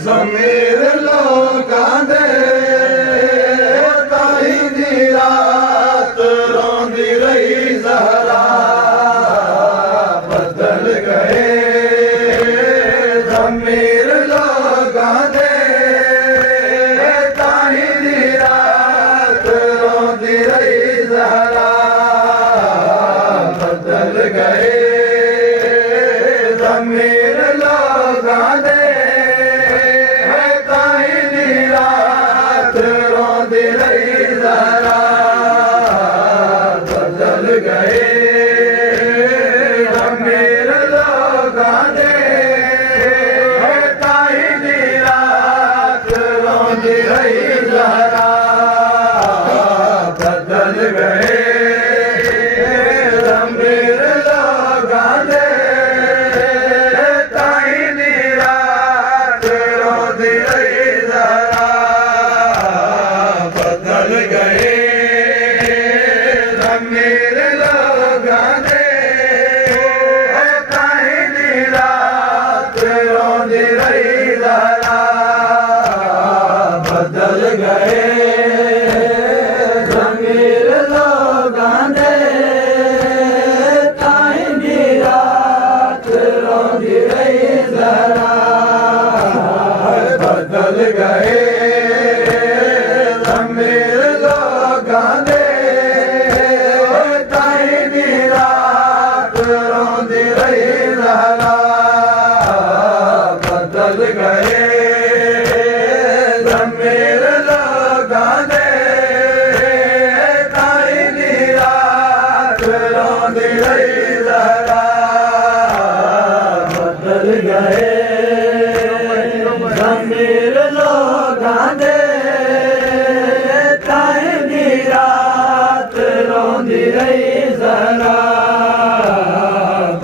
ज़मीर लोकां दे ताई दी रात रोंदी रही ज़हरा बदल गए ज़मीर लोकां दे ताई दी रात रोंदी रही ज़हरा बदल गए ज़मीर लोकां दे बदल गए ज़मीर लोकां दे ताई दी रात रोंदी रही ज़हरा बदल गए ज़मीर लोकां दे ताई दी रात रोंदी रही ज़हरा बदल गए ज़मीर लोकां दे ताई दी रात रोंदी रही ज़हरा बदल गए ज़मीर लोकां दे ताई दी रात रोंदी रही ज़हरा बदल गए ज़मीर लोकां दे ताई दी रात रोंदी रही ज़हरा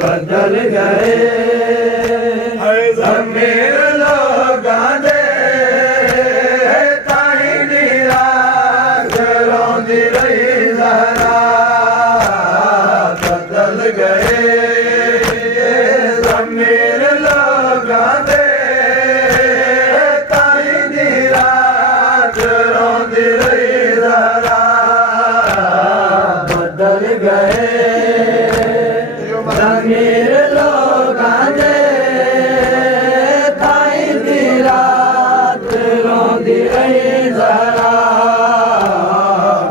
बदल गए ज़मीर लोकां दे ताई दी रात रोंदी रही ज़हरा बदल गए ज़मीर लोकां दे ताई दी रात रोंदी रही ज़हरा बदल गए ज़मीर लोकां दे ताई दी रात रोंदी रही ज़हरा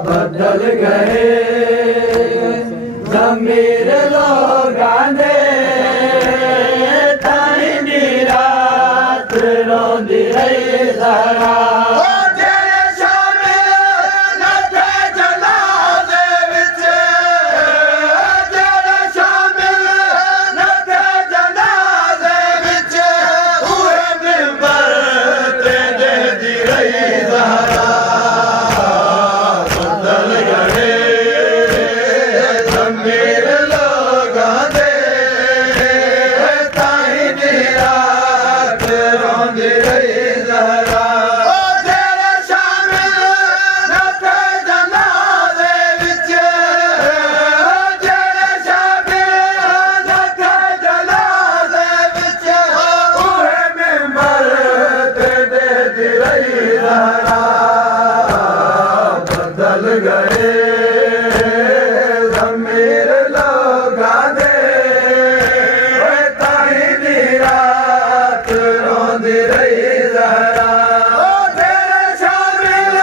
बदल गए ज़मीर लोकां दे ताई दी रात रोंदी रही ज़हरा बदल गए ज़मीर लोकां दे ताई दी रात रोंदी रही ज़हरा बदल गए ज़मीर लोकां दे ताई दी रात रोंदी रही ज़हरा बदल गए ज़मीर लोकां दे ताई दी रात रोंदी रही ज़हरा तेरे शामिल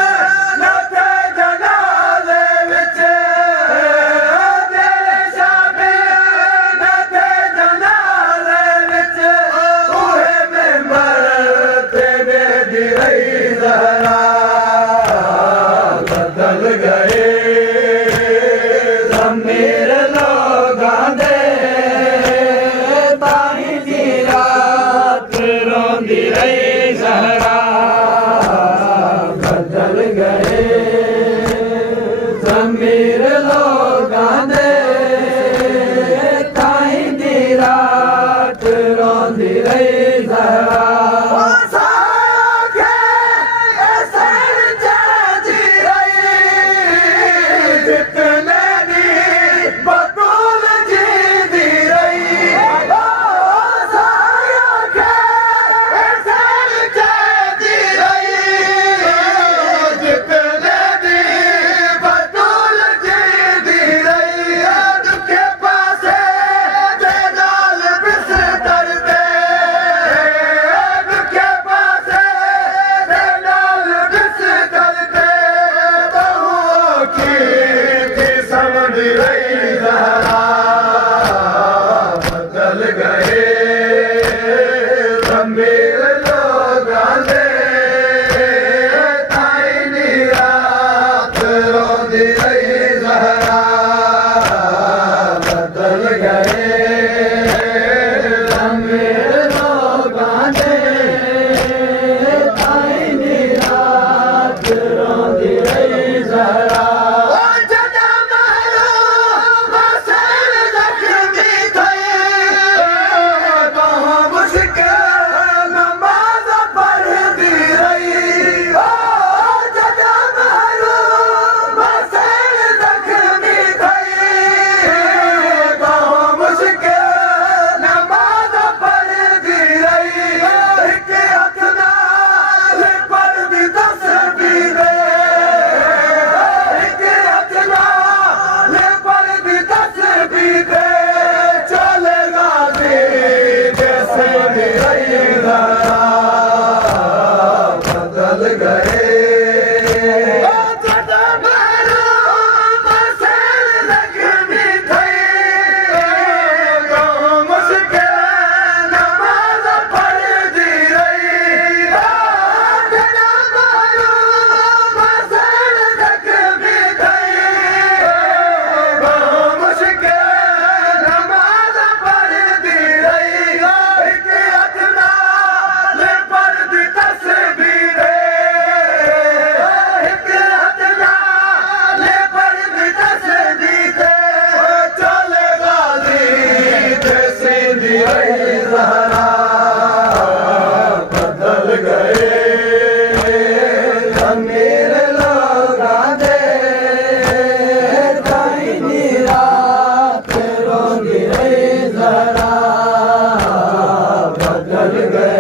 न थे जनाज़े विच तेरे शामिल न थे जनाज़े विच उहे मिंबर ते वेंदी रही ज़हरा बदल गए ज़मीर लोकां दे ताई दी रात रोंदी रही ज़हरा बदल गए ज़मीर लोकां दे ताई दी रात रोंदी रही ज़हरा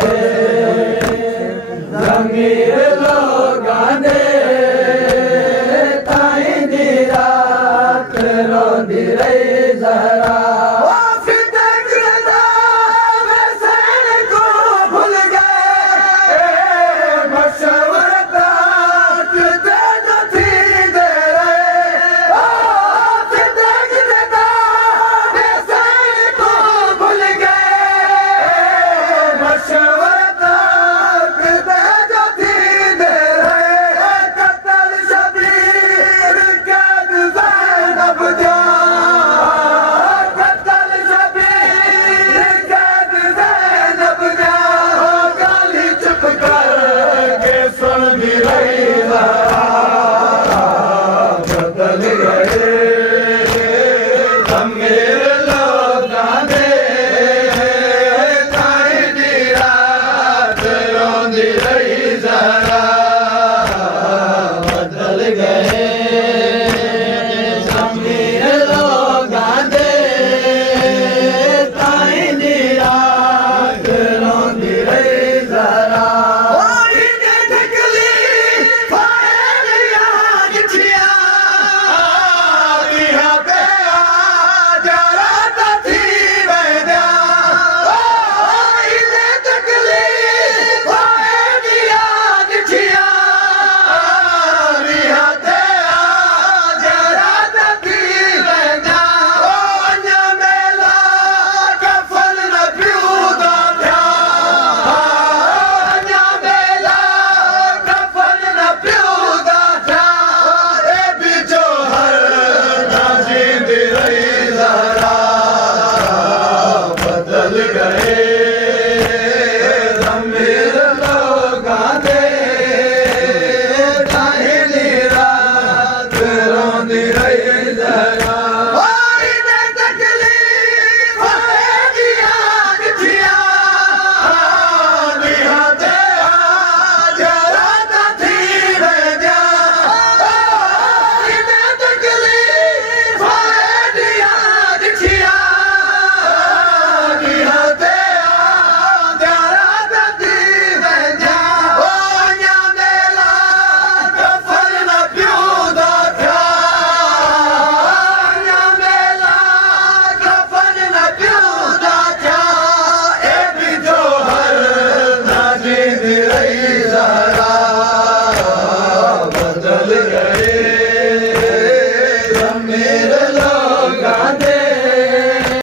ਰਹੇ